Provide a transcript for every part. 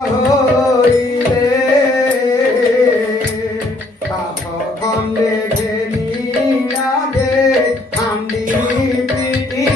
হইলে কাঠ খণ্ডে ঘেনি লাগে হান্ডি পিটি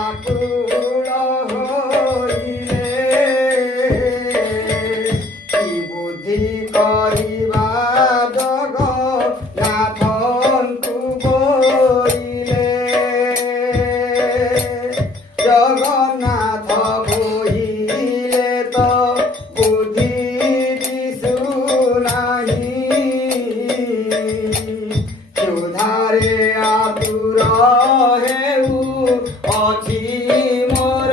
আকুল হইলে কি বুদ্ধি করিবা জগন্নাথଙ୍କୁ বইলে জগন্নাথ বইলে তো বুদ্ধি দিশু নাহি সুধারে আতুর হেউ অছি মোর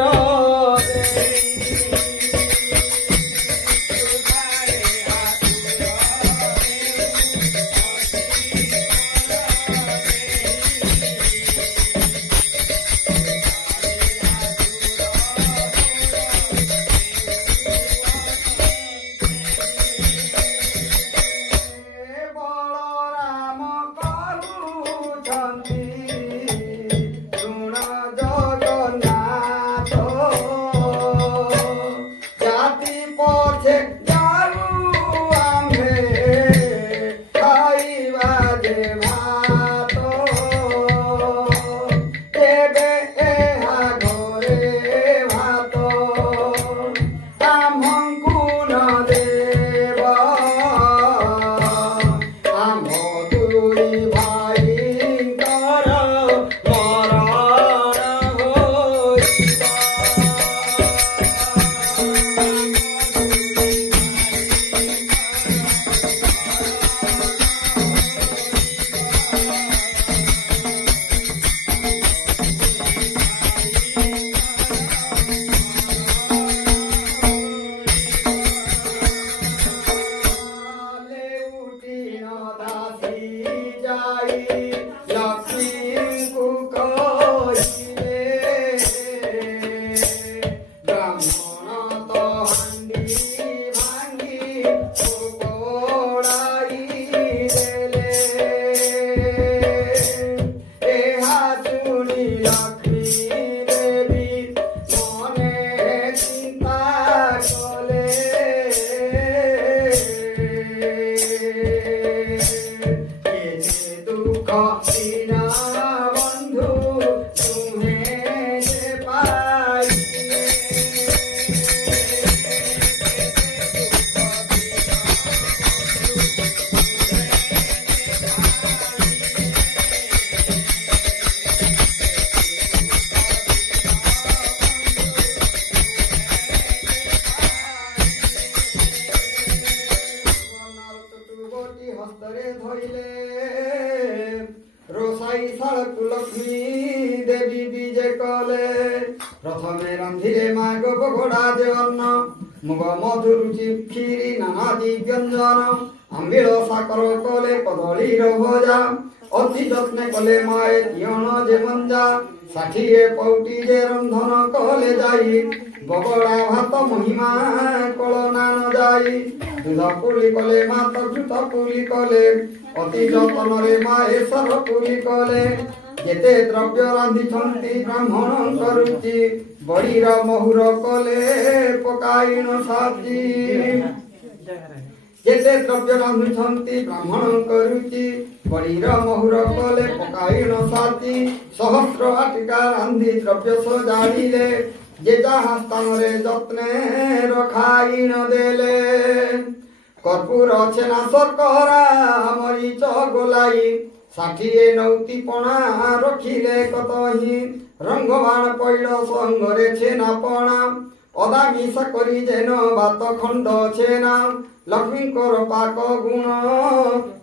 বলরাম କରୁଛନ୍ତି জাতি পথে যারু আম্ভে খাইবা যে ভাত তেবে এহা ঘরে ভাত আম্ভଙ୍କୁ ন দেব আম্ভ দুই ভাইଙ୍କର মରଣ ହୋଇବ। লক্ষ্মীଙ୍କୁ କହିଲେ ବ୍ରାହ୍ମଣ ତ ହାଣ୍ଡି ଭାଙ୍ଗି ପୋଡ଼ାଇ ଦେଲେ ଏହା ଶୁଣି ଲକ୍ଷ୍ମୀ ଦେବୀ ମନେ ଚିନ୍ତା କଲେ କେତେ ଦୁଃଖ ଦୀନା ବନ୍ଧୁ ତୁମେ ଯେ ପାଇଲେ চতুর্বতী হস্তরে ধইলে রোষাই শাଳକୁ লক্ষ্মী দেবী বিজে কলে প্রথমে রান্ধিলে মা গোপ ঘোড়া যে অন্ন মুগ মধু রুচি ক্ষীরি নানাদি ব্যঞ্জন আম্বিଳ সাকর কলে কদଳୀର ভজা অতি যত্নে কলে মায়ে তিয়ণ যে মঞ্জা 60 পৌটি যে রন্ধন কলে যাই বগড়া ভাত মহিমা কলনা ন যাই দুধ পুলি কলে মাত ঘৃত পুলি কলে অতি যতନରେ মায়ে সর পুলি কলে যেতে দ্রব্য রাঁধিଛନ୍ତି ব্রাহ্মণ କରୁଛି ବଡ଼ିର ମହୁର କଲେ ପକାଇଣ ସାଜି ଯେତେ ଦ୍ରବ୍ୟ ରାନ୍ଧୁଛନ୍ତି ବ୍ରାହ୍ମଣ କରୁଛି ବଡ଼ିର ମହୁର କଲେ ପକାଇଣ ସାଜି ସହସ୍ର ଆଟିକା ରାନ୍ଧି ଦ୍ରବ୍ୟ ସଜାଡ଼ିଲେ যে যাহা স্থাନରେ যত্নে রখাইণ দেলে কর্পূর ছেনা শর্করা মরিচ গোলাই 60 নৌতি পଣା রখিলে কতহি রঙ্গবাণ পৈড় সঙ্গরে ছেনা পଣା অদা মিশা করি যেন ভাত খণ্ড ছেনা লক্ষ্মীঙ্কর পাক গুণ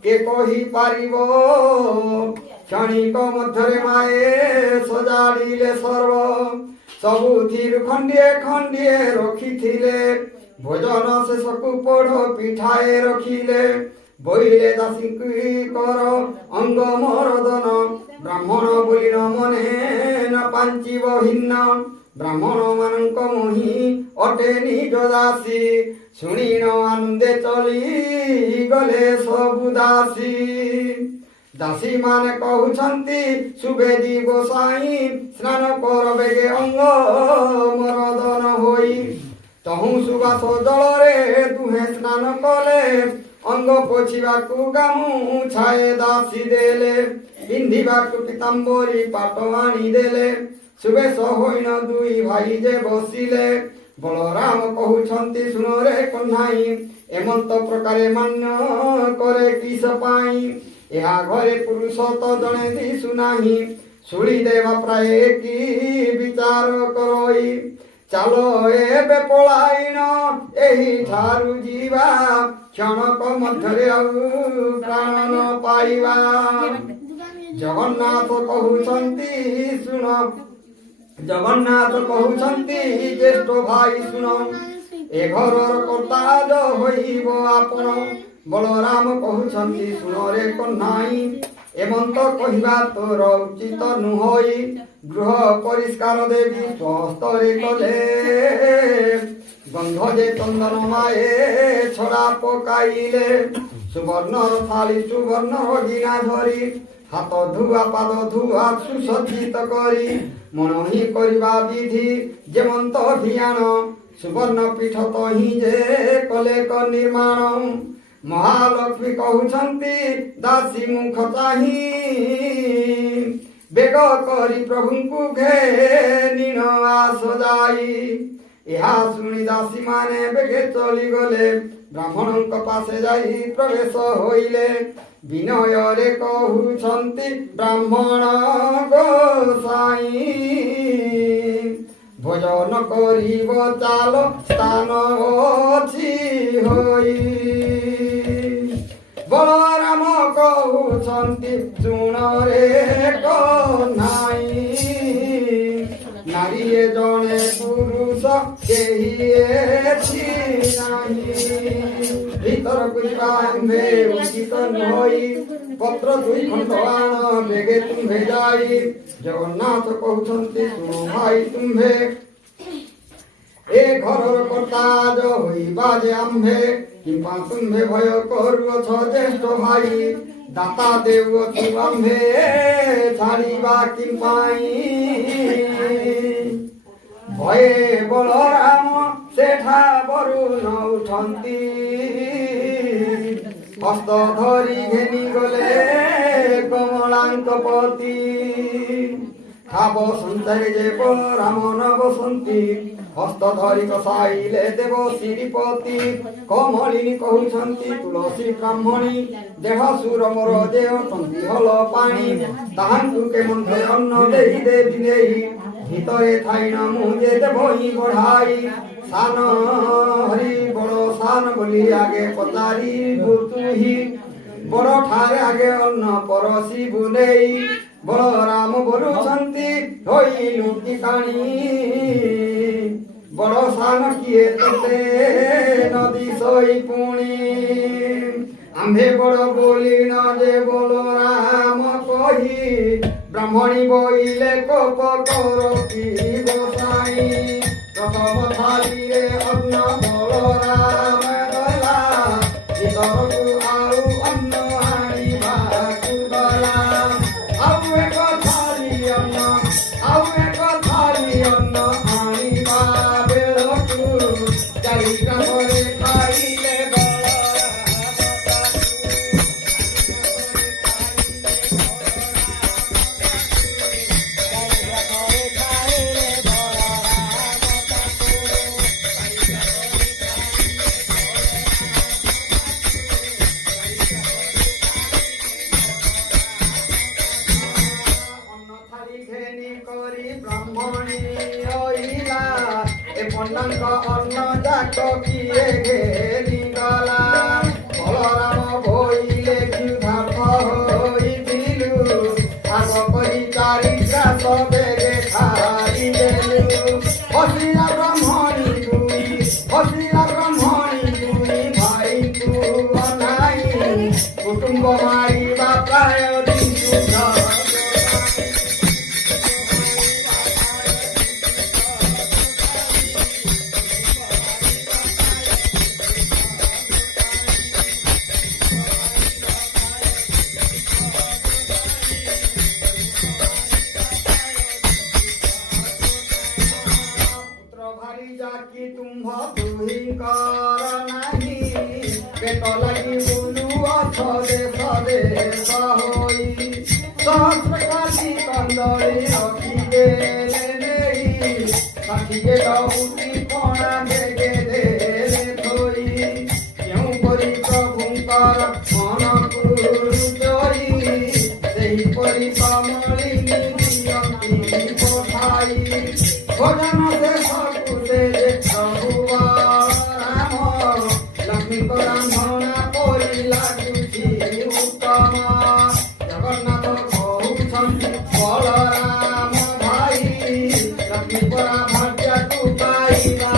কে কহি পারিব ক্ষণিক ମଧ୍ୟରେ মায়ে সজাড়িলে সর্ব ସବୁଥିରୁ ଖଣ୍ଡିଏ ଖଣ୍ଡିଏ ରଖିଥିଲେ ଭୋଜନ ଶେଷକୁ ପୋଡ଼ ପିଠାଏ ରଖିଲେ বইলে দাসী কর অঙ্গ মরদন ব্রাহ্মণ বলিল মনে না পাঞ্চিব ভিন্ন ব্রাহ্মণ ମାନଙ୍କ মোহি অটে নিজ দাসী শুଣିন আনন্দে চলি গলে ସବୁ ଦାସୀ ଦାସୀ ମାନେ କହୁଛନ୍ତି ସୁବେଦୀ ଗୋସାଇଁ ସ୍ନାନ କର ବେଗେ ଅଙ୍ଗ ମରଦନ ହୋଇ ତହୁଁ ସୁବାସ ଜଳରେ ଦୁହେଁ ସ୍ନାନ କଲେ ଅଙ୍ଗ ପୋଛିବାକୁ ଗାମୁଛାଏ ଦାସୀ ଦେଲେ ପିନ୍ଧିବାକୁ ପିତାମ୍ବରୀ ପାଟ ଆଣିଦେଲେ ସୁବେଶ ହୋଇନ ଦୁଇ ଭାଇ ଯେ ବସିଲେ ବଳରାମ କହୁଛନ୍ତି ଶୁଣରେ କହ୍ନାଇ ଏମନ୍ତ ପ୍ରକାରେ ମାନ୍ୟ କରେ କିସ ପାଇଁ ଏହା ଘରେ ପୁରୁଷ ତ ଜଣେ ଦିଶୁନାହିଁ ଶୁଳି ଦେବା ପ୍ରାୟ କି ବିଚାର କରଇ ଚାଲ ଏବେ ପଳାଇନ ଏହିଠାରୁ ଯିବା କ୍ଷଣକ ମଧ୍ୟରେ ଆଉ ପ୍ରାଣ ନ ପାଇବା ଜଗନ୍ନାଥ କହୁଛନ୍ତି ଶୁଣ ଜଗନ୍ନାଥ କହୁଛନ୍ତି ଜ୍ୟେଷ୍ଠ ଭାଇ ଶୁଣ ଏ ଘରର କର୍ତ୍ତାଜ ହୋଇବ ଆପଣ ବଳରାମ କହୁଛନ୍ତି ଶୁଣରେ କହ୍ନାଇ ଏମନ୍ତ କହିବା ତୋର ଉଚିତ ନୁହଇ ଗୃହ ପରିଷ୍କାର ଦେବୀ ସ୍ୱସ୍ତରେ କଲେ ଗନ୍ଧ ଯେ ଚନ୍ଦନ ମାଏ ଛଡ଼ା ପକାଇଲେ ସୁବର୍ଣ୍ଣର ଥାଳି ସୁବର୍ଣ୍ଣର ଗିନା ଧରି ହାତ ଧୁଆ ପାଦ ଧୁଆ ସୁସଜ୍ଜିତ କରି ମଣୋହି କରିବା ବିଧି ଯେମନ୍ତ ଅଭିୟାନ ସୁବର୍ଣ୍ଣ ପୀଠ ତହିଁ ଯେ କଲେ ନିର୍ମାଣ ମହାଲକ୍ଷ୍ମୀ କହୁଛନ୍ତି ଦାସୀ ମୁଖ ଚାହିଁ ବେଗ କରି ପ୍ରଭୁଙ୍କୁ ଘେନିଣ ଆସ ଯାଇ ଏହା ଶୁଣି ଦାସୀ ମାନେ ବେଗେ ଚଳିଗଲେ ବ୍ରାହ୍ମଣଙ୍କ ପାଶେ ଯାଇ ପ୍ରବେଶ ହୋଇଲେ ବିନୟରେ କହୁଛନ୍ତି ବ୍ରାହ୍ମଣ ଗୋସାଇଁ ଭୋଜନ କରିବ ଚାଲ ସ୍ଥାନ ଅଛି ହୋଇ ବଳରାମ କହୁଛନ୍ତି ଶୁଣରେ କହ୍ନାଇ ନାରୀଏ ଜଣେ ପୁରୁଷ କେହି ଏଠି ନାହିଁ ଭିତରକୁ ଯିବା ଆମ୍ଭେ ଉଚିତ ନୁହଇ ପତ୍ର ଦୁଇ ଖଣ୍ଡ ଆଣ ବେଗେ ତୁମ୍ଭେ ଯାଇ ଜଗନ୍ନାଥ କହୁଛନ୍ତି ଶୁଣ ଭାଇ ତୁମ୍ଭେ ଏ ଘରର କର୍ତ୍ତାଜ ହୋଇବା ଯେ ଆମ୍ଭେ କିମ୍ବା ତୁମ୍ଭେ ଭୟ କରୁଅଛ ଜ୍ୟେଷ୍ଠ ଭାଇ ଦାତା ଦେଉଅଛୁ ଆମ୍ଭେ ଛାଡ଼ିବା କିମ୍ପାଇଁ ଭୟେ ବଳରାମ ସେଠା ବରୁଣ ଉଠନ୍ତି ହସ୍ତ ଧରି ଘେନି ଗଲେ କମଳାଙ୍କ ପତି ଠାବ ସଞ୍ଚାରେ ଯେ ବଳରାମ ନ ବସନ୍ତି ହସ୍ତ ଧରି କସାଇଲେ ଦେବ ଶ୍ରୀପତି କମଳିନୀ କହୁଛନ୍ତି ତୁଳସୀ ବ୍ରାହ୍ମଣୀ ଦେହ ସୁର ମୋର ଯେ ଅଟନ୍ତି ହଲ ପାଣି ତାହାଙ୍କୁ କେମନ୍ତେ ଅନ୍ନ ଦେଇ ଦେବି ନେଇ ଭିତରେ ଥାଇଣ ମୁଁ ଯେ ଦେବ ହିଁ ବଢ଼ାଇ ସାନ ହରି ବଡ଼ ସାନ ବୋଲି ଆଗେ ପଚାରି ତୁହି ବଡ଼ ଠାରେ ଆଗେ ଅନ୍ନ ପରସିବୁ ନେଇ ବଳରାମ ବୋଲୁଛନ୍ତି ହୋଇଲୁ କି କାଣି ବଡ଼ ସାନ କିଏ ତତେ ନଦୀ ସଇ ପୁଣି ଆମ୍ଭେ ବଡ଼ ବୋଲିନ ଯେ ବଳରାମ କହି ବ୍ରାହ୍ମଣୀ ବୋଇଲେ କୋପ କର କି ଗୋସାଇଁ ପ୍ରଥମ ଥାଳିରେ ଅନ୍ନ ବଳରାମ ଗଲା ଭିତରକୁ ଆଉ ଅନ୍ନ ଆଣିବାକୁ ଗଲା ଆଉ ଏକ ଥାଳି ଅନ୍ନ ଆଉ ଏକ ଥାଳି ଅନ୍ନ ଆଣିବା ବେଳକୁ ଚାରିଟା ପରେ ଖାଇଲେ ବେଶ ହୋଇ ସହସ୍ରକାଶୀ କନ୍ଦଳୀ ରଖିଦେଲେ ନେଇ ଷାଠିଏ ଡହୁଟି ପଣା ବେଗେ ଦେଲେ ଥୋଇ କେଉଁପରି ପ୍ରଭୁଙ୍କର ମନକୁ ରୁଚଇ ସେହିପରି କମଳିନୀ ଦିଅନ୍ତି ପଠାଇ ଭୋଜନ ଶେଷକୁ ସେ ଯେ ପ୍ରଭୁ ରାମ ଲକ୍ଷ୍ମୀଙ୍କ ରାନ୍ଧଣା ପରି ଲାଗୁଛି ଉତ୍ତମ ଜଗନ୍ନାଥ କହୁଛନ୍ତି ବଳରାମ ଭାଇ ଲକ୍ଷ୍ମୀ ପରା ଭାଗ୍ୟକୁ ପାଇବା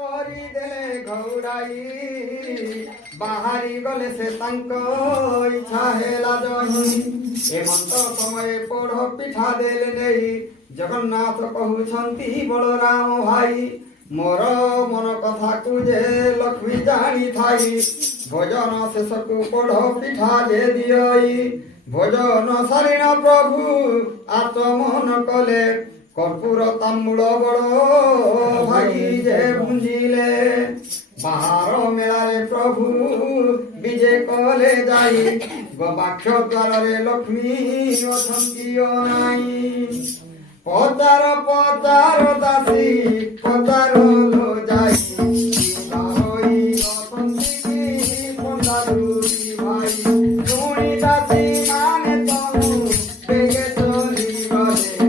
କରିଦେଲେ ଘଉରାଇ ବାହାରି ଗଲେ ସେ ତାଙ୍କ ଇଚ୍ଛା ହେଲା ଜହି ହେମନ୍ତ ସମୟ ପୋଢ଼ ପିଠା ଦେଲେ ନେଇ ଜଗନ୍ନାଥ କହୁଛନ୍ତି ବଳରାମ ଭାଇ ମୋର ମନ କଥାକୁ ଯେ ଲକ୍ଷ୍ମୀ ଜାଣିଥାଇ ଭୋଜନ ଶେଷକୁ ପୋଢ଼ ପିଠା ଯେ ଦିଅଇ ଭୋଜନ ସାରିଣ ପ୍ରଭୁ ଆତ୍ମନ କଲେ কর্পূর তাম্বুল বড় ভাগি যে পুঞ্জিলে বাহার মেলারে প্রভু বিজে কলে যাই গবাক্ষ দ্বারে লক্ষ্মী অছন্তি নাই পতার পতার দাসী পতার লো যাই হই অছন্তি পন্দারুতি ভাই শুনি দাসী মানে তনু বেগে চলি গলে